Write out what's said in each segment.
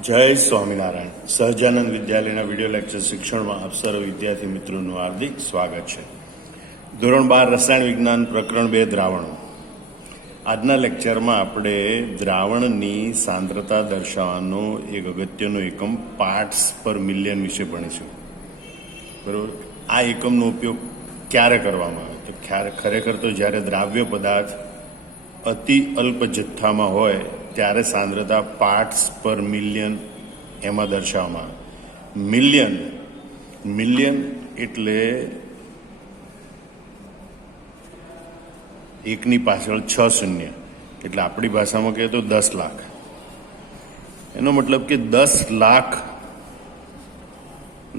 જય સ્વામિનારાયણ. સહજાનંદ વિદ્યાલયના video lecture શિક્ષણમાં આપ સર્વ વિદ્યાર્થી મિત્રોનું હાર્દિક સ્વાગત છે. ધોરણ 12 રસાયણ વિજ્ઞાન પ્રકરણ 2 દ્રાવણો. આજના લેક્ચરમાં આપણે દ્રાવણની સાંદ્રતા દર્શાવવાનો એક અગત્યનો એકમ પાર્ટ્સ પર મિલિયન વિશે ભણીશું. બરાબર. આ એકમનો ઉપયોગ ક્યારે કરવામાં આવે તો ખરેખર તો જ્યારે દ્રાવ્ય પદાર્થ અતિ અલ્પ જથ્થામાં હોય ત્યારે સાંદ્રતા પાર્ટ્સ પર મિલિયન એમાં દર્શાવવામાં આવે. મિલિયન એટલે એકની પાછળ 6 શૂન્ય, એટલે આપણી ભાષામાં કહીએ તો 10 લાખ. એનો મતલબ કે 10 લાખ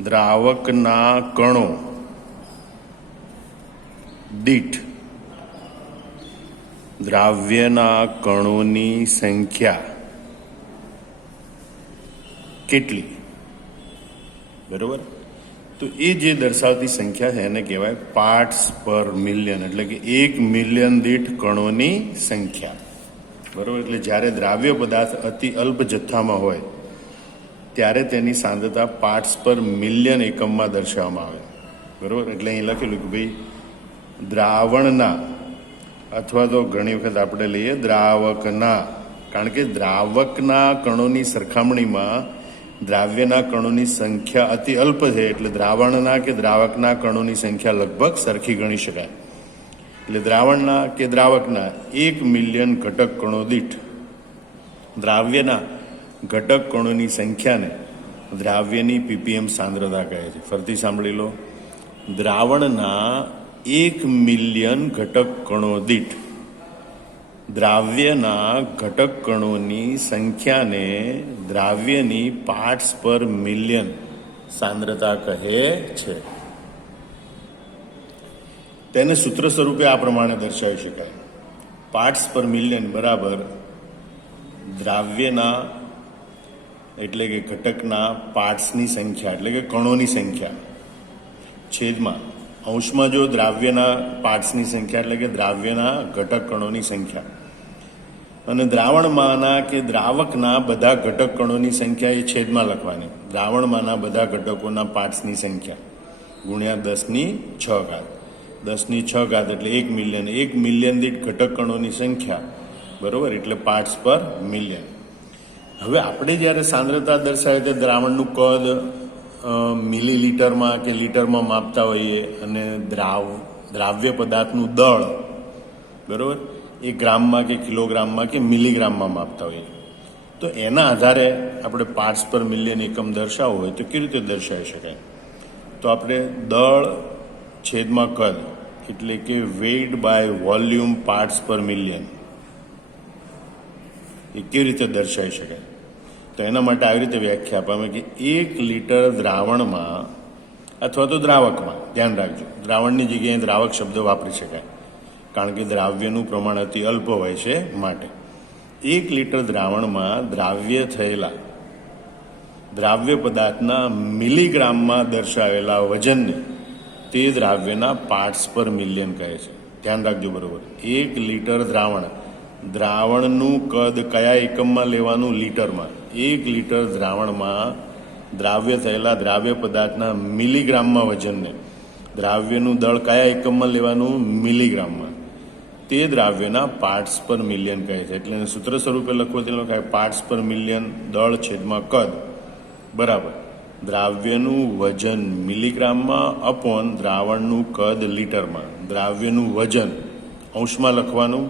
દ્રાવકના કણો દીઠ દ્રાવ્યના કણોની સંખ્યા કેટલી, બરોબર? તો એ જે દર્શાવતી સંખ્યા છે એને કહેવાય પાર્ટ્સ પર મિલિયન, એટલે કે 1 મિલિયન દીઠ કણોની સંખ્યા, બરોબર? એટલે જ્યારે દ્રાવ્ય પદાર્થ અતિ અલ્પ જથ્થામાં હોય ત્યારે તેની સાંદ્રતા પાર્ટ્સ પર મિલિયન એકમમાં દર્શાવવામાં આવે, બરોબર? એટલે અહીં લખેલું કે ભાઈ દ્રાવણના, અથવા તો ઘણી વખત આપણે લઈએ દ્રાવકના, કારણ કે દ્રાવકના કણોની સરખામણીમાં દ્રાવ્યના કણોની સંખ્યા અતિ અલ્પ છે, એટલે દ્રાવણના કે દ્રાવકના કણોની સંખ્યા લગભગ સરખી ગણી શકાય. એટલે દ્રાવણના કે દ્રાવકના 1 મિલિયન ઘટક કણો દીઠ દ્રાવ્યના ઘટક કણોની સંખ્યાને દ્રાવ્યની પીપીએમ સાંદ્રતા કહે છે. ફરીથી સાંભળી લો. દ્રાવણના 1 મિલિયન ઘટક કણો દીઠ દ્રાવ્યના ઘટક કણોની સંખ્યાને દ્રાવ્યની પાર્ટ્સ પર મિલિયન સાંદ્રતા કહે છે. તેને સૂત્ર સ્વરૂપે આ પ્રમાણે દર્શાવી શકાય: પાર્ટ્સ પર મિલિયન બરાબર દ્રાવ્યના એટલે કે ઘટકના પાર્ટ્સની સંખ્યા એટલે કે કણોની સંખ્યા છેદમાં અંશમાં જો દ્રાવ્યના પાર્ટ્સની સંખ્યા એટલે કે દ્રાવ્યના ઘટક કણોની સંખ્યા, અને દ્રાવણમાંના કે દ્રાવકના બધા ઘટક કણોની સંખ્યા એ છેદમાં લખવાની. દ્રાવણમાંના બધા ઘટકોના પાર્ટ્સની સંખ્યા ગુણ્યા 10⁶. 10⁶ એટલે 1 મિલિયન. 1 મિલિયન દીઠ ઘટક કણોની સંખ્યા, બરોબર? એટલે પાર્ટ્સ પર મિલિયન. હવે આપણે જ્યારે સાંદ્રતા દર્શાવીએ તો દ્રાવણનું કદ મિલીલીટરમાં કે લીટરમાં માપતા હોઈએ, અને દ્રાવ્ય પદાર્થનું દળ, બરાબર, એ ગ્રામમાં કે કિલોગ્રામમાં કે મિલીગ્રામમાં માપતા હોઈએ. તો એના આધારે આપણે પાર્ટ્સ પર મિલિયન એકમ દર્શાવવું હોય તો કેવી રીતે દર્શાવી શકાય? તો આપણે દળ છેદમાં કદ એટલે કે weight by volume parts per million એ કેવી રીતે દર્શાવી શકાય? તો એના માટે આવી રીતે વ્યાખ્યા આપવામાં કે 1 લીટર દ્રાવણમાં અથવા તો દ્રાવકમાં, ધ્યાન રાખજો, દ્રાવણની જગ્યાએ દ્રાવક શબ્દ વાપરી શકાય કારણ કે દ્રાવ્યનું પ્રમાણ અતિ અલ્પ હોય છે માટે. 1 લીટર દ્રાવણમાં દ્રાવ્ય થયેલા દ્રાવ્ય પદાર્થના મિલીગ્રામમાં દર્શાવેલા વજનને તે દ્રાવ્યના પાર્ટ્સ પર મિલિયન કહે છે. ધ્યાન રાખજો, બરોબર? 1 લીટર દ્રાવણનું કદ કયા એકમમાં લેવાનું? લીટરમાં. 1 લીટર દ્રાવણમાં દ્રાવ્ય થયેલા દ્રાવ્ય પદાર્થના મિલીગ્રામમાં વજનને દ્રાવ્યનું દળ કયા એકમમાં લેવાનું? મિલીગ્રામમાં. તે દ્રાવ્યના પાર્ટ્સ પર મિલિયન કહે છે. એટલે સૂત્ર સ્વરૂપે લખવો તે લખાય પાર્ટ્સ પર મિલિયન દળ છેદમાં કદ બરાબર દ્રાવ્યનું વજન મિલીગ્રામમાં અપોન દ્રાવણનું કદ લીટરમાં. દ્રાવ્યનું વજન અંશમાં લખવાનું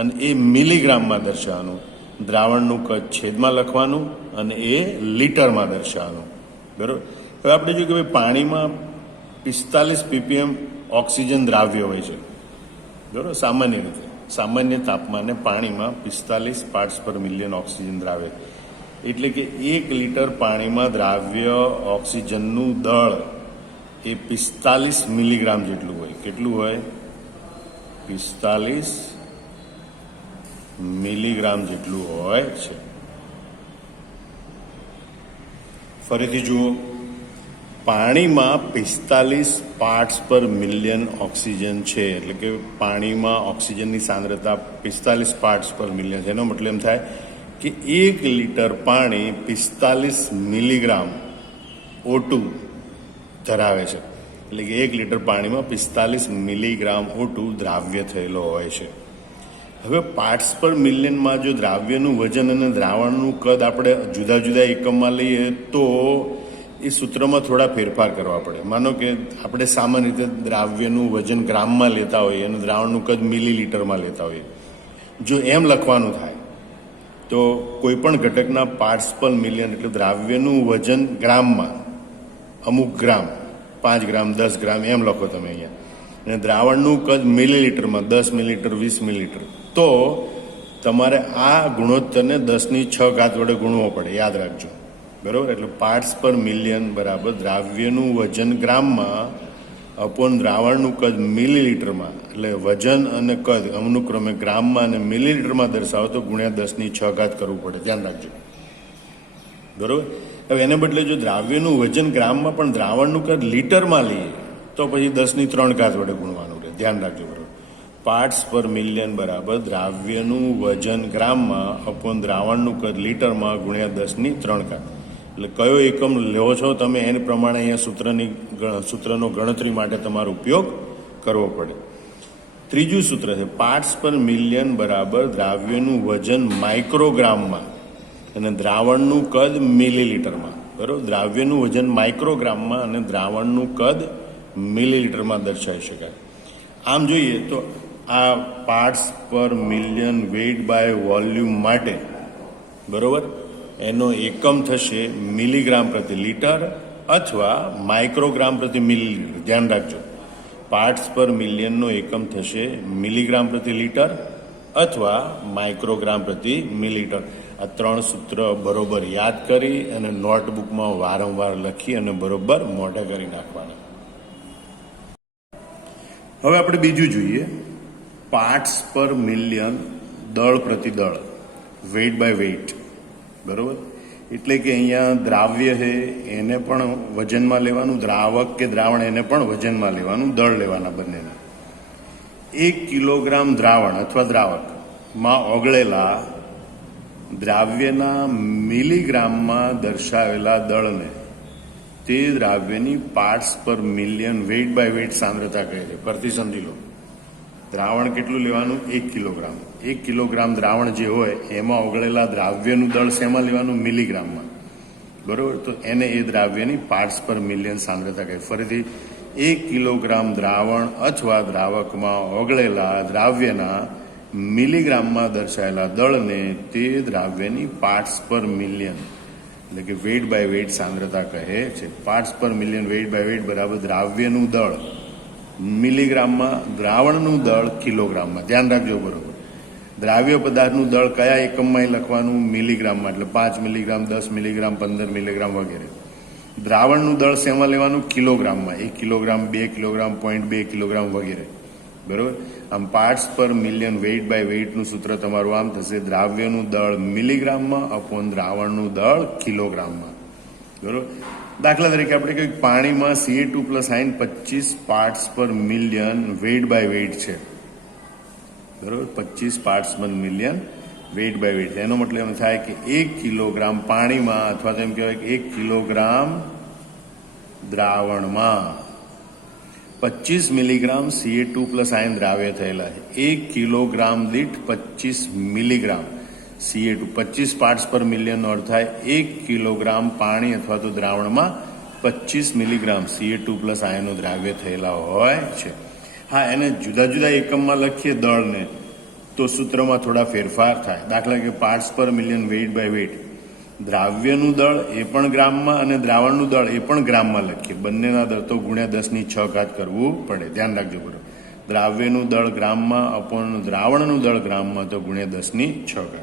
અને એ મિલીગ્રામમાં દર્શાવવાનું. દ્રાવણનું કદ છેદમાં લખવાનું અને એ લીટરમાં દર્શાવવાનું, બરાબર? હવે આપણે જોઈએ કે ભાઈ પાણીમાં 45 ppm ઓક્સિજન દ્રાવ્ય હોય છે, બરાબર? સામાન્ય રીતે સામાન્ય તાપમાને પાણીમાં 45 પાર્ટ્સ પર મિલિયન ઓક્સિજન દ્રાવ્ય, એટલે કે 1 લીટર પાણીમાં દ્રાવ્ય ઓક્સિજનનું દળ એ 45 મિલીગ્રામ જેટલું હોય. કેટલું હોય? 45 મિલીગ્રામ જેટલું હોય છે. ફરીથી જુઓ, પાણીમાં 45 પાર્ટ્સ પર મિલિયન ઓક્સિજન છે, એટલે કે પાણીમાં ઓક્સિજનની સાંદ્રતા 45 પાર્ટ્સ પર મિલિયન છે. એનો મતલબ એમ થાય કે 1 લીટર પાણી 45 મિલીગ્રામ O2 ધરાવે છે. એટલે કે 1 લીટર પાણીમાં 45 મિલીગ્રામ O2 દ્રાવ્ય થયેલો હોય છે. હવે પાર્ટ્સ પર મિલિયનમાં જો દ્રાવ્યનું વજન અને દ્રાવણનું કદ આપણે જુદા જુદા એકમમાં લઈએ તો એ સૂત્રમાં થોડા ફેરફાર કરવા પડે. માનો કે આપણે સામાન્ય રીતે દ્રાવ્યનું વજન ગ્રામમાં લેતા હોઈએ અને દ્રાવણનું કદ મિલીલીટરમાં લેતા હોઈએ. જો એમ લખવાનું થાય તો કોઈ પણ ઘટકના પાર્ટ્સ પર મિલિયન એટલે દ્રાવ્યનું વજન ગ્રામમાં અમુક ગ્રામ 5 ગ્રામ 10 ગ્રામ એમ લખો તમે અહીંયા, અને દ્રાવણનું કદ મિલીલીટરમાં 10 મિલીલીટર 20 મિલીલીટર, તો તમારે આ ગુણોત્તરને 10⁶ વડે ગુણવો પડે, યાદ રાખજો. બરાબર? એટલે પાર્ટ્સ પર મિલિયન બરાબર દ્રાવ્યનું વજન ગ્રામમાં અપોન દ્રાવણનું કદ મિલીલીટરમાં, એટલે વજન અને કદ અનુક્રમે ગ્રામમાં અને મિલીલીટરમાં દર્શાવો તો ગુણ્યા 10⁶ કરવું પડે, ધ્યાન રાખજો. બરાબર? હવે એને બદલે જો દ્રાવ્યનું વજન ગ્રામમાં પણ દ્રાવણનું કદ લીટરમાં લઈએ તો પછી 10⁻³ વડે ગુણવાનું રહે, ધ્યાન રાખજો. બરાબર? પાર્ટ્સ પર મિલિયન બરાબર દ્રાવ્યનું વજન ગ્રામમાં અપોન દ્રાવણનું કદ લીટરમાં ગુણ્યા 10⁻³. એટલે કયો એકમ લેવો છો તમે એને પ્રમાણે અહીંયા સૂત્રનો ગણતરી માટે તમારો ઉપયોગ કરવો પડે. ત્રીજું સૂત્ર છે પાર્ટ્સ પર મિલિયન બરાબર દ્રાવ્યનું વજન માઇક્રોગ્રામમાં અને દ્રાવણનું કદ મિલીલીટરમાં. બરાબર? દ્રાવ્યનું વજન માઇક્રોગ્રામમાં અને દ્રાવણનું કદ મિલીલીટરમાં દર્શાવી શકાય. આમ જોઈએ તો આ parts per million weight by volume માટે બરાબર એનો એકમ થશે મિલીગ્રામ પ્રતિ લીટર અથવા માઇક્રોગ્રામ પ્રતિ મિલીલીટર. ધ્યાન રાખજો, પાર્ટ્સ પર મિલિયનનો એકમ થશે મિલીગ્રામ પ્રતિ લીટર અથવા માઇક્રોગ્રામ પ્રતિ મિલીલીટર. આ 3 સૂત્ર બરોબર યાદ કરી અને નોટબુકમાં વારંવાર લખી અને બરોબર મોઢે કરી નાખવાના. હવે આપણે બીજું જોઈએ, પાર્ટ્સ પર મિલિયન દળ પ્રતિ દળ, વેઇટ બાય વેઇટ. બરોબર? એટલે કે અહીંયા દ્રાવ્ય છે એને પણ વજનમાં લેવાનું, દ્રાવક કે દ્રાવણ એને પણ વજનમાં લેવાનું, દળ લેવાના બંનેને. 1 કિલોગ્રામ દ્રાવણ અથવા દ્રાવકમાં ઓગળેલા દ્રાવ્યના મિલીગ્રામમાં દર્શાવેલા દળને તે દ્રાવ્યની parts per million weight by weight સાંદ્રતા કહે છે. પરથી સમજી લો, દ્રાવણ કેટલું લેવાનું? 1 કિલોગ્રામ. 1 કિલોગ્રામ દ્રાવણ જે હોય એમાં ઓગળેલા દ્રાવ્યનું દળ શેમાં લેવાનું? મિલીગ્રામમાં. બરોબર? તો એને એ દ્રાવ્યની પાર્ટ્સ પર મિલિયન સાંદ્રતા કહે. ફરીથી 1 કિલોગ્રામ દ્રાવણ અથવા દ્રાવકમાં ઓગળેલા દ્રાવ્યના મિલીગ્રામમાં દર્શાયેલા દળને તે દ્રાવ્યની પાર્ટ્સ પર મિલિયન એટલે કે વેઇટ બાય વેઇટ સાંદ્રતા કહે છે. Parts per million weight by weight બરાબર દ્રાવ્યનું દળ મિલીગ્રામમાં, દ્રાવણનું દળ કિલોગ્રામમાં. ધ્યાન રાખજો. બરોબર? દ્રાવ્ય પદાર્થનું દળ કયા એકમમાં લખવાનું? મિલીગ્રામમાં. એટલે 5 મિલીગ્રામ 10 મિલીગ્રામ 15 મિલીગ્રામ વગેરે. દ્રાવણનું દળ શેમાં લેવાનું? કિલોગ્રામમાં. 1 કિલોગ્રામ 2 કિલોગ્રામ 0.2 કિલોગ્રામ વગેરે. બરોબર? આમ parts per million weight by વેઇટનું સૂત્ર તમારું આમ થશે, દ્રાવ્યનું દળ મિલીગ્રામમાં અપોન દ્રાવણનું દળ કિલોગ્રામમાં. બરોબર? દાખલા તરીકે આપણે કહીએ પાણીમાં Ca2+ ion 25 parts per million weight by weight છે. બરોબર? 25 parts per million weight by weight. એનો મતલબ એમ થાય કે 1 કિલોગ્રામ પાણીમાં અથવા તો એમ કહેવાય કે 1 કિલોગ્રામ દ્રાવણમાં 25 મિલીગ્રામ Ca2+ આયન દ્રાવ્ય થયેલા છે. 1 કિલોગ્રામ દીઠ 25 મિલીગ્રામ Ca2, 25 પાર્ટ્સ પર મિલિયનનો અર્થ થાય 1 કિલોગ્રામ પાણી અથવા તો દ્રાવણમાં 25 મિલીગ્રામ Ca2+ આયનો દ્રાવ્ય થયેલા હોય છે. હા, એને જુદા જુદા એકમમાં લખીએ દળને તો સૂત્રમાં થોડા ફેરફાર થાય. દાખલા કે parts per million weight by weight, દ્રાવ્યનું દળ એ પણ ગ્રામમાં અને દ્રાવણનું દળ એ પણ ગ્રામમાં લખીએ. બંનેના દળ તો ગુણ્યા 10⁶ કરવું પડે. ધ્યાન રાખજો. બરોબર? દ્રાવ્યનું દળ ગ્રામમાં અપોન દ્રાવણનું દળ ગ્રામમાં તો ગુણ્યા 10⁶.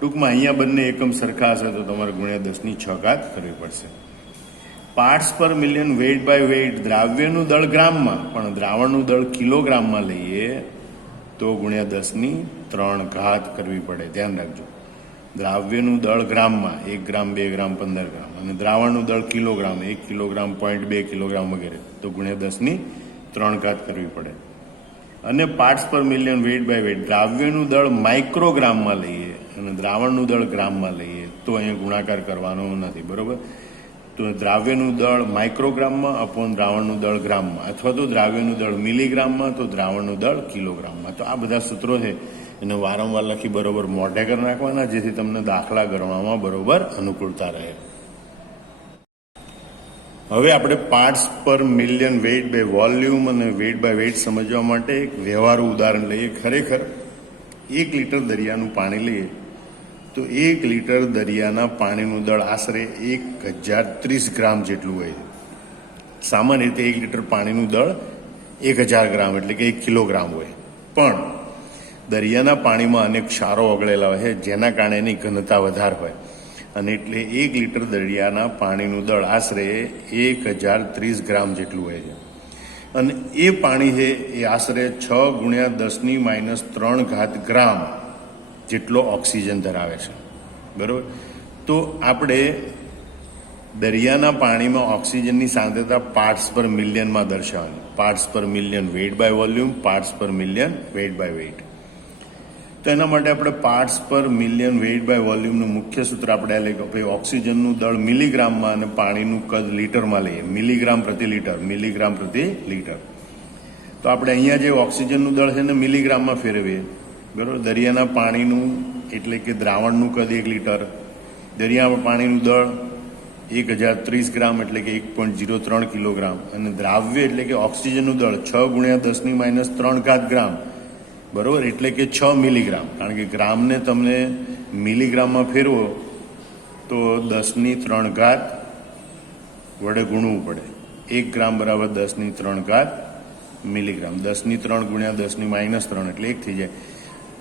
ટૂંકમાં અહીંયા બંને એકમ સરખા હશે તો તમારે ગુણ્યા 10⁶ કરવી પડશે. Parts per million weight by weight, દ્રાવ્યનું દળ ગ્રામમાં પણ દ્રાવણનું દળ કિલોગ્રામમાં લઈએ તો ગુણ્યા 10⁻³ કરવી પડે. ધ્યાન રાખજો. દ્રાવ્યનું દળ ગ્રામમાં 1 ગ્રામ 2 ગ્રામ 15 ગ્રામ અને દ્રાવણનું દળ કિલોગ્રામ 1 કિલોગ્રામ 0.2 કિલોગ્રામ વગેરે તો ગુણ્યા 10⁻³ કરવી પડે. અને parts per million weight by weight, દ્રાવ્યનું દળ માઇક્રોગ્રામમાં લઈએ અને દ્રાવણનું દળ ગ્રામમાં લઈએ તો અહીંયા ગુણાકાર કરવાનો નથી, બરાબર. તો દ્રાવ્યનું દળ માઇક્રોગ્રામમાં અપોન દ્રાવણનું દળ ગ્રામમાં, અથવા તો દ્રાવ્યનું દળ મિલીગ્રામમાં તો દ્રાવણનું દળ કિલોગ્રામમાં. તો આ બધા સૂત્રો છે એને વારંવાર લખી બરોબર મોઢે કરી નાખવાના, જેથી તમને દાખલા ગણવામાં બરોબર અનુકૂળતા રહે. હવે આપણે parts per million weight by volume અને વેઇટ બાય વેઇટ સમજવા માટે એક વ્યવહારુ ઉદાહરણ લઈએ. ખરેખર 1 લીટર દરિયાનું પાણી લઈએ તો 1 લીટર દરિયાના પાણીનું દળ આશરે 1030 ગ્રામ જેટલું હોય છે. સામાન્ય રીતે 1 લીટર પાણીનું દળ 1000 ગ્રામ એટલે કે 1 કિલોગ્રામ હોય. પણ દરિયાના પાણીમાં અનેક ક્ષારો ઓગળેલા હોય છે, જેના કારણે એની ઘનતા વધારે હોય, અને એટલે 1 લીટર દરિયાના પાણીનું દળ આશરે 1030 ગ્રામ જેટલું હોય છે. અને એ પાણી છે એ આશરે 6 × 10⁻³ ગ્રામ જેટલો ઓક્સિજન ધરાવે છે, બરાબર. તો આપણે દરિયાના પાણીમાં ઓક્સિજનની સાંદ્રતા પાર્ટ્સ પર મિલિયનમાં દર્શાવવાની. Parts per million weight by volume, parts per million weight by weight. તો એના માટે આપણે parts per million weight by વોલ્યુમનું મુખ્ય સૂત્ર આપણે લે કે ભાઈ ઓક્સિજનનું દળ મિલીગ્રામમાં અને પાણીનું કદ લીટરમાં લઈએ. મિલીગ્રામ પ્રતિ લીટર, મિલીગ્રામ પ્રતિ લીટર. તો આપણે અહીંયા જે ઓક્સિજનનું દળ છે ને મિલીગ્રામમાં ફેરવીએ, બરાબર. દરિયાના પાણીનું એટલે કે દ્રાવણનું કદ 1 લીટર, દરિયામાં પાણીનું દળ 1030 ગ્રામ એટલે કે 1.03 કિલોગ્રામ, અને દ્રાવ્ય એટલે કે ઓક્સિજનનું દળ 6 × 10⁻³ ગ્રામ, બરાબર, એટલે કે 6 મિલીગ્રામ. કારણ કે ગ્રામને તમને મિલીગ્રામમાં ફેરવો તો 10⁻³ વડે ગુણવું પડે. 1 ગ્રામ બરાબર 10⁻³ મિલીગ્રામ. 10⁻³ × 10⁻³ એટલે 1 થઈ જાય,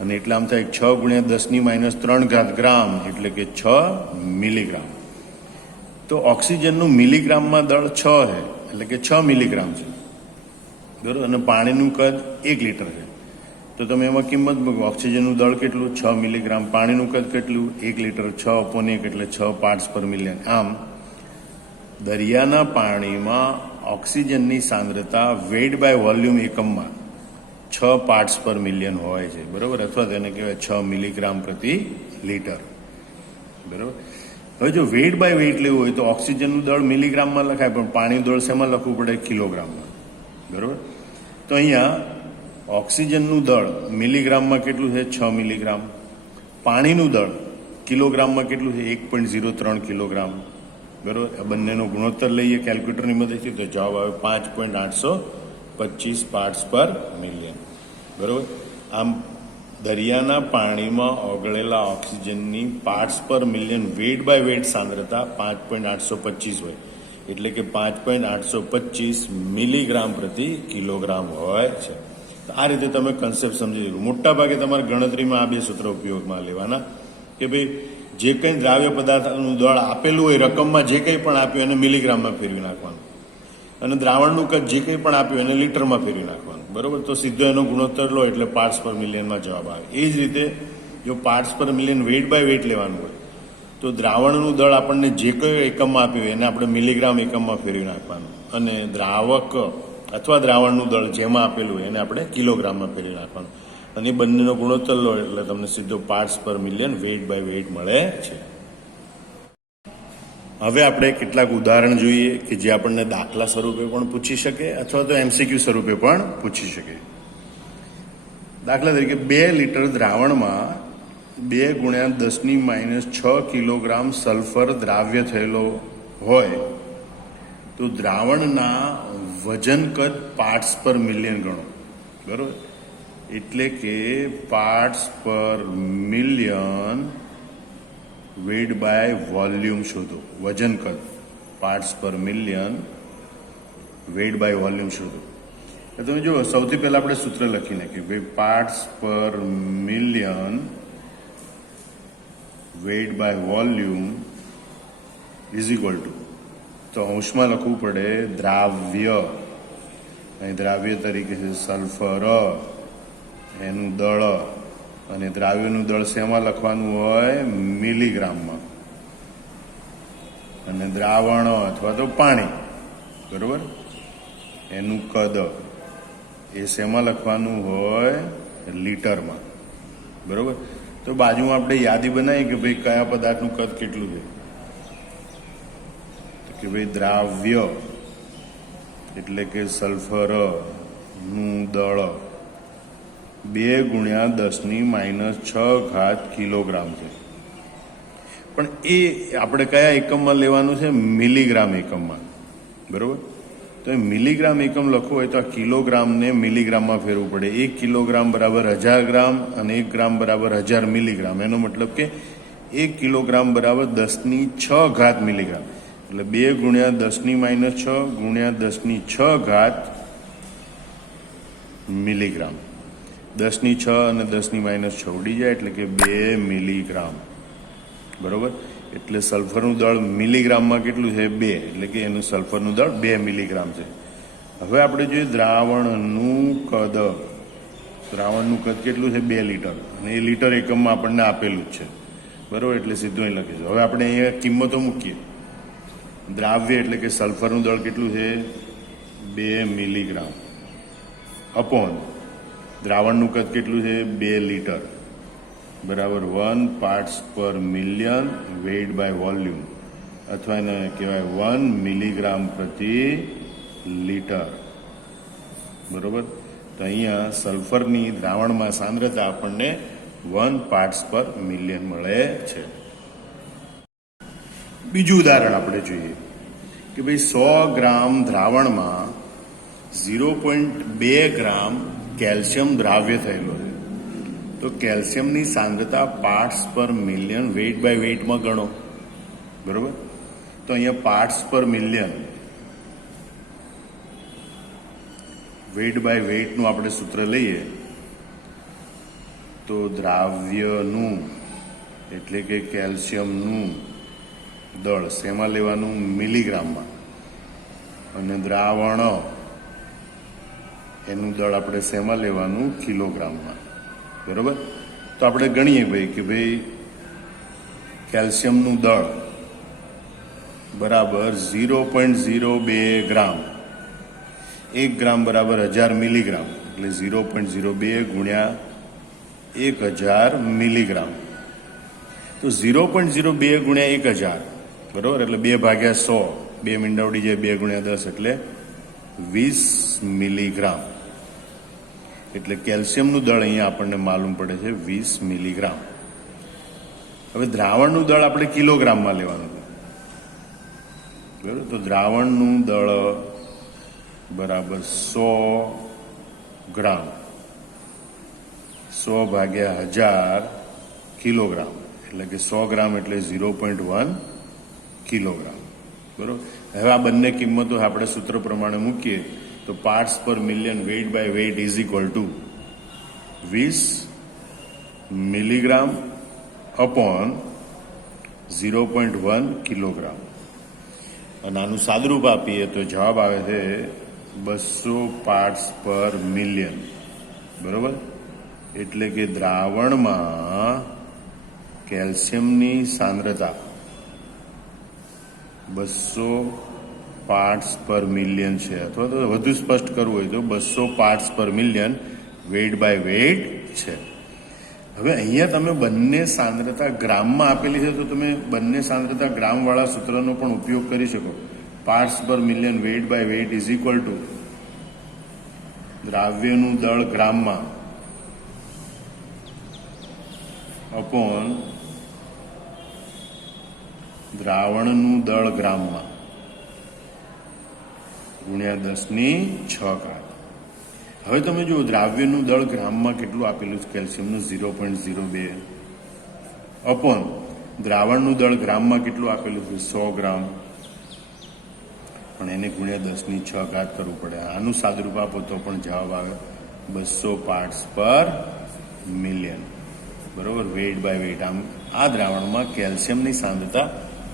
અને એટલે આમ થાય 6 × 10⁻³ ગ્રામ એટલે કે 6 મિલીગ્રામ. તો ઓક્સિજનનું મિલીગ્રામમાં દળ 6 છે એટલે કે 6 મિલીગ્રામ છે, બરાબર. અને પાણીનું કદ 1 લીટર છે. તો તમે એમાં કિંમત મૂકો, ઓક્સિજનનું દળ કેટલું? 6 મિલીગ્રામ. પાણીનું કદ કેટલું? 1 લીટર. 6/1 એટલે 6 પાર્ટ્સ પર મિલિયન. આમ દરિયાના પાણીમાં ઓક્સિજનની સાંદ્રતા વેઇટ બાય વોલ્યુમ એકમમાં 6 પાર્ટ્સ પર મિલિયન હોય છે, બરાબર, અથવા તેને કહેવાય 6 મિલીગ્રામ પ્રતિ લીટર, બરાબર. હવે જો વેઇટ બાય વેઇટ લેવું હોય તો ઓક્સિજનનું દળ મિલીગ્રામમાં લખાય, પણ પાણીનું દળ શેમાં લખવું પડે? કિલોગ્રામમાં, બરાબર. તો અહીંયા ઓક્સિજનનું દળ મિલીગ્રામમાં કેટલું છે? 6 મિલીગ્રામ. પાણીનું દળ કિલોગ્રામમાં કેટલું છે? 1.03 કિલોગ્રામ, બરાબર. આ બંનેનો ગુણોત્તર લઈએ કેલ્ક્યુલેટરની મદદથી તો જવાબ આવે 5.825 પાર્ટ્સ પર મિલિયન, બરાબર. આમ દરિયાના પાણીમાં ઓગળેલા ઓક્સિજનની parts per million weight by weight સાંદ્રતા 5.825 હોય, એટલે કે 5.825 મિલીગ્રામ પ્રતિ કિલોગ્રામ હોય છે. આ રીતે તમે કન્સેપ્ટ સમજી લીધું. મોટા ભાગે તમારે ગણતરીમાં આ 2 સૂત્ર ઉપયોગમાં લેવાના કે ભાઈ જે કંઈ દ્રાવ્ય પદાર્થનું દળ આપેલું હોય, રકમમાં જે કંઈ પણ આપ્યું એને મિલીગ્રામમાં ફેરવી નાખવાનું, અને દ્રાવણનું કદ જે કંઈ પણ આપ્યું એને લીટરમાં ફેરવી નાખવાનું, બરાબર. તો સીધો એનો ગુણોત્તર લો એટલે પાર્ટ્સ પર મિલિયનમાં જવાબ આવે. એ જ રીતે જો parts per million weight by weight લેવાનું હોય તો દ્રાવણનું દળ આપણને જે કંઈ એકમમાં આપ્યું હોય એને આપણે મિલીગ્રામ એકમમાં ફેરવી નાખવાનું, અને દ્રાવક અથવા દ્રાવણનું દળ જેમાં આપેલું હોય એને આપણે કિલોગ્રામમાં ફેરવી નાખવાનું, અને એ બંનેનો ગુણોત્તર લો એટલે તમને સીધો parts per million weight by weight મળે છે. હવે આપણે કેટલાક ઉદાહરણ જોઈએ કે જે આપણને દાખલા સ્વરૂપે પણ પૂછી શકે અથવા તો MCQ સ્વરૂપે પણ પૂછી શકે. દાખલા તરીકે 2 લીટર દ્રાવણમાં 2 × 10⁻6 કિલોગ્રામ સલ્ફર દ્રાવ્ય થયેલો હોય તો દ્રાવણના વજન કદ પાર્ટ્સ પર મિલિયન ગણો, બરાબર. એટલે કે parts per million weight by volume શોધો. વજન કદ parts per million weight by volume શોધો. તમે જો સૌથી પહેલા આપણે સૂત્ર લખી નાખીએ ભાઈ parts per million weight by volume is equal to, તો અંશમાં લખવું પડે દ્રાવ્ય, અહીં દ્રાવ્ય તરીકે છે સલ્ફર, એનું દળ, અને દ્રાવ્યનું દળ શેમાં લખવાનું હોય? મિલીગ્રામમાં, અને દ્રાવણ અથવા તો પાણી, બરોબર, એનું કદ એ શેમાં લખવાનું હોય? લીટરમાં, બરોબર. તો બાજુમાં આપણે યાદી બનાવી કે ભાઈ કયા પદાર્થનું કદ કેટલું છે. તો કે ભાઈ દ્રાવ્ય એટલે કે સલ્ફરનું દળ 2 × 10⁻⁶ કિલોગ્રામ છે. પણ એ આપણે કયા એકમમાં લેવાનું છે? મિલીગ્રામ એકમમાં. બરોબર. તો એ મિલીગ્રામ એકમ લખવું હોય તો આ કિલોગ્રામને મિલીગ્રામમાં ફેરવું પડે. 1 કિલોગ્રામ બરાબર 1000 ગ્રામ અને 1 ગ્રામ બરાબર 1000 મિલીગ્રામ. એનો મતલબ કે 1 કિલોગ્રામ બરાબર 10⁶ મિલીગ્રામ. એટલે 2 × 10⁻⁶ × 10⁻⁶ મિલીગ્રામ. 10⁶ અને 10⁻⁶ ઉડી જાય એટલે કે 2 મિલીગ્રામ. બરોબર. એટલે સલ્ફરનું દળ મિલીગ્રામમાં કેટલું છે? 2. એટલે કે એનું સલ્ફરનું દળ 2 મિલીગ્રામ છે. હવે આપણે જોઈએ દ્રાવણનું કદ. દ્રાવણનું કદ કેટલું છે? 2 લીટર. અને એ લીટર એકમમાં આપણને આપેલું જ છે. બરોબર. એટલે સીધું અહીં લખીશું. હવે આપણે અહીંયા કિંમતો મૂકીએ. દ્રાવ્ય એટલે કે સલ્ફરનું દળ કેટલું છે? 2 મિલીગ્રામ અપોન દ્રાવણનું કદ કેટલું છે? 2 લીટર બરાબર 1 parts per million વેઇડ by volume, અથવા એને કહેવાય 1 મિલીગ્રામ પ્રતિ લીટર. બરોબર. તો અહીંયા સલ્ફરની દ્રાવણમાં સાંદ્રતા આપણને 1 પાર્ટ્સ પર મિલિયન મળે છે. બીજું ઉદાહરણ આપણે જોઈએ કે ભાઈ 100 ગ્રામ દ્રાવણમાં 0.2 ગ્રામ કેલ્શિયમ દ્રાવ્ય થયેલો છે. તો કેલ્શિયમની સાંદ્રતા parts per million weight by વેઇટમાં ગણો. બરોબર. તો અહીંયા parts per million weight by વેઇટનું આપણે સૂત્ર લઈએ તો દ્રાવ્યનું એટલે કે કેલ્શિયમનું દળ શેમાં લેવાનું? મિલીગ્રામમાં. અને દ્રાવણ એનું દળ આપણે શેમાં લેવાનું? કિલોગ્રામમાં. બરોબર. તો આપણે ગણીએ ભાઈ કે ભાઈ કેલ્શિયમનું દળ બરાબર 0.02 ગ્રામ. 1 ગ્રામ બરાબર 1000 મિલીગ્રામ. એટલે 0.02 × 1000 મિલીગ્રામ. તો 0.02 × 1000 બરોબર. એટલે 2/100. 2 મીંડા ઉડી જાય. 2 × 10 એટલે 20 મિલીગ્રામ. એટલે કેલ્શિયમનું દળ અહીંયા આપણને માલુમ પડે છે 20 મિલીગ્રામ. હવે દ્રાવણનું દળ આપણે કિલોગ્રામમાં લેવાનું છે. બરાબર. તો દ્રાવણનું દળ બરાબર 100 ગ્રામ. 100/1000 કિલોગ્રામ. એટલે કે 100 ગ્રામ એટલે 0.1 કિલોગ્રામ. બરાબર. હવે આ બંને કિંમતો આપણે સૂત્ર પ્રમાણે મૂકીએ તો parts per million weight by weight is equal to 20 milligram upon 0.1 kilogram. અને આનું સાદુરૂપ આપીએ તો જવાબ આવે છે 200 પાર્ટ્સ પર મિલિયન. બરોબર. એટલે કે દ્રાવણમાં કેલ્શિયમની સાંદ્રતા 200 પાર્ટ્સ પર મિલિયન છે. અથવા તો વધુ સ્પષ્ટ કરવું હોય તો 200 parts per million weight by weight છે. હવે અહીંયા તમે બંને સાંદ્રતા ગ્રામમાં આપેલી છે તો તમે બંને સાંદ્રતા ગ્રામવાળા સૂત્રનો પણ ઉપયોગ કરી શકો. Parts per million weight by weight is equal to દ્રાવ્યનું દળ ગ્રામમાં અપોન દ્રાવણનું દળ ગ્રામમાં ગુણ્યા 10⁶. હવે તમે જુઓ દ્રાવ્યનું દળ ગ્રામમાં કેટલું આપેલું છે? કેલ્શિયમનું 0.02 અપોન દ્રાવણનું દળ ગ્રામમાં કેટલું આપેલું છે? 100 ગ્રામ. પણ એને ગુણ્યા 10⁶ કરવું પડે. આનું સાદુરૂપ આપો તો પણ જવાબ આવે 200 પાર્ટ્સ પર મિલિયન. બરોબર. Weight by weight. આમ આ દ્રાવણમાં કેલ્શિયમની સાંદ્રતા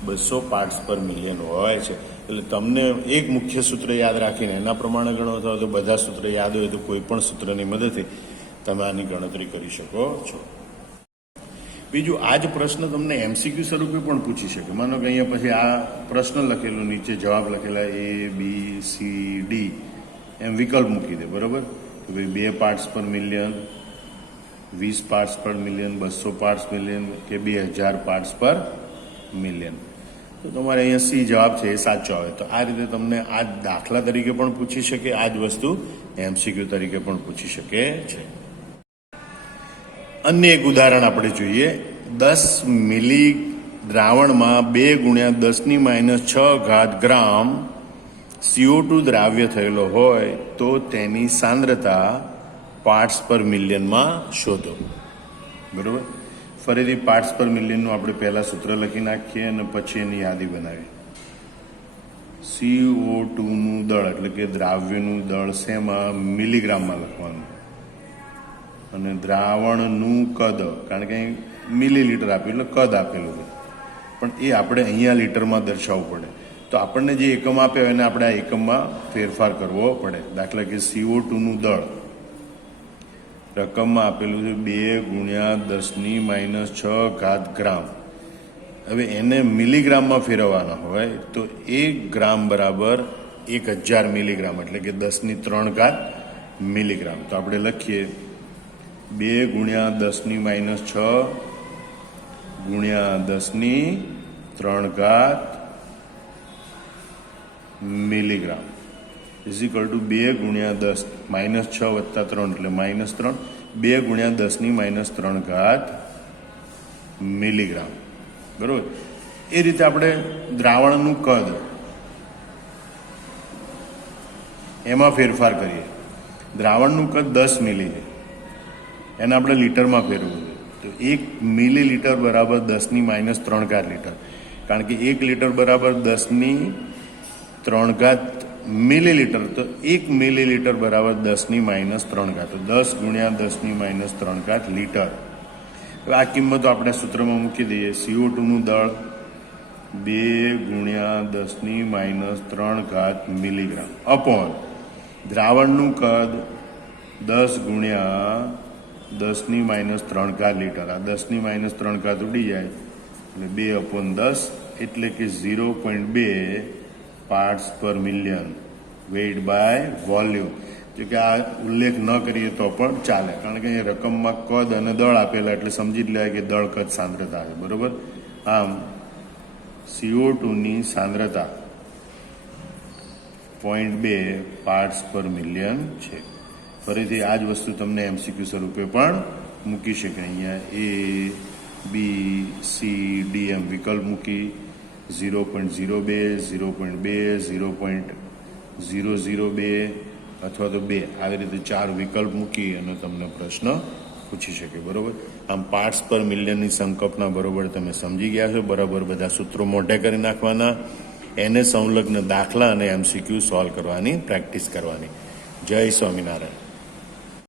200 પાર્ટ્સ પર મિલિયન હોય છે. એટલે તમને એક મુખ્ય સૂત્ર યાદ રાખીને એના પ્રમાણે ગણો, અથવા તો બધા સૂત્ર યાદ હોય તો કોઈ પણ સૂત્રની મદદથી તમે આની ગણતરી કરી શકો છો. બીજું, આ જ પ્રશ્ન તમને એમસીક્યુ સ્વરૂપે પણ પૂછી શકે. માનો કે અહીંયા પછી આ પ્રશ્ન લખેલો, નીચે જવાબ લખેલા A, B, C, D એમ વિકલ્પ મૂકી દે. બરોબર. તો ભાઈ 2 parts per million 20 parts per million, 200 parts million કે 2000 પાર્ટ્સ પર મિલિયન. તો તમારે અહીંયા સી જવાબ છે એ સાચો આવે. તો આ રીતે તમને આ દાખલા તરીકે પણ પૂછી શકે, આ જ વસ્તુ એમસીક્યુ તરીકે પણ પૂછી શકે છે. અન્ય એક ઉદાહરણ આપણે જોઈએ. 10 મિલી દ્રાવણમાં 2 × 10⁻⁶ ગ્રામ CO2 દ્રાવ્ય થયેલો હોય તો તેની સાંદ્રતા પાર્ટ્સ પર મિલિયનમાં શોધો. બરોબર. ફરીથી પાર્ટ્સ પર મિલિયનનું આપણે પહેલા સૂત્ર લખી નાખીએ અને પછી એની યાદી બનાવીએ. CO2નું દળ એટલે કે દ્રાવ્યનું દળ શેમાં? મિલીગ્રામમાં લખવાનું. અને દ્રાવણનું કદ, કારણ કે મિલીલીટર આપ્યું એટલે કદ આપેલું છે, પણ એ આપણે અહીંયા લીટરમાં દર્શાવવું પડે. તો આપણને જે એકમ આપે એને આપણે આ એકમમાં ફેરફાર કરવો પડે. દાખલા કે CO2નું દળ રકમમાં આપેલું છે 2 × 10⁻⁶ ગ્રામ. હવે એને મિલીગ્રામમાં ફેરવવાના હોય તો 1 ગ્રામ બરાબર 1000 મિલીગ્રામ એટલે કે 10⁻³ મિલીગ્રામ. તો આપણે લખીએ 2 × 10⁻⁶ × 10⁻³ મિલીગ્રામ ઇઝ ઇક્વલ ટુ 2 × 10 -6 + 3 એટલે -3, 2 × 10⁻³ મિલીગ્રામ. બરોબર. એ રીતે આપણે દ્રાવણનું કદ એમાં ફેરફાર કરીએ. દ્રાવણનું કદ 10 મિલી છે, એને આપણે લીટરમાં ફેરવવું છે. તો 1 મિલીલીટર બરાબર 10⁻³ લીટર, કારણ કે 1 લીટર બરાબર 10⁻³ મિલીલીટર. તો 1 મિલીલીટર બરાબર 10⁻³ તો 10 × 10⁻³ લીટર. હવે આ કિંમતો આપણે સૂત્રમાં મૂકી દઈએ. CO2નું દળ 2 × 10⁻³ મિલીગ્રામ અપોન દ્રાવણનું કદ 10 × 10⁻³ લીટર. આ 10⁻³ ઉડી જાય એટલે 2/10 એટલે કે 0.2 parts per million વેઇડ by volume. જો કે આ ઉલ્લેખ ન કરીએ તો પણ ચાલે, કારણ કે એ રકમમાં કદ અને દળ આપેલા એટલે સમજી જ લેવાય કે દળ, કદ, સાંદ્રતા છે. બરોબર. આમ CO2ની સાંદ્રતા 0.2 પાર્ટ્સ પર મિલિયન છે. ફરીથી આ જ વસ્તુ તમને એમસીક્યુ સ્વરૂપે પણ મૂકી શકે. અહીંયા A, B, C, D એમ વિકલ્પ મૂકી 0.02, 0.2, 0.002 અથવા તો 2 આવી રીતે 4 વિકલ્પ મૂકી અને તમને પ્રશ્ન પૂછી શકે. બરોબર. આમ પાર્ટ્સ પર મિલિયનની સંકલ્પના બરોબર તમે સમજી ગયા છો. બરાબર બધા સૂત્રો મોઢે કરી નાખવાના, એને સંલગ્ન દાખલા અને એમસીક્યુ સોલ્વ કરવાની પ્રેક્ટિસ કરવાની. જય સ્વામિનારાયણ.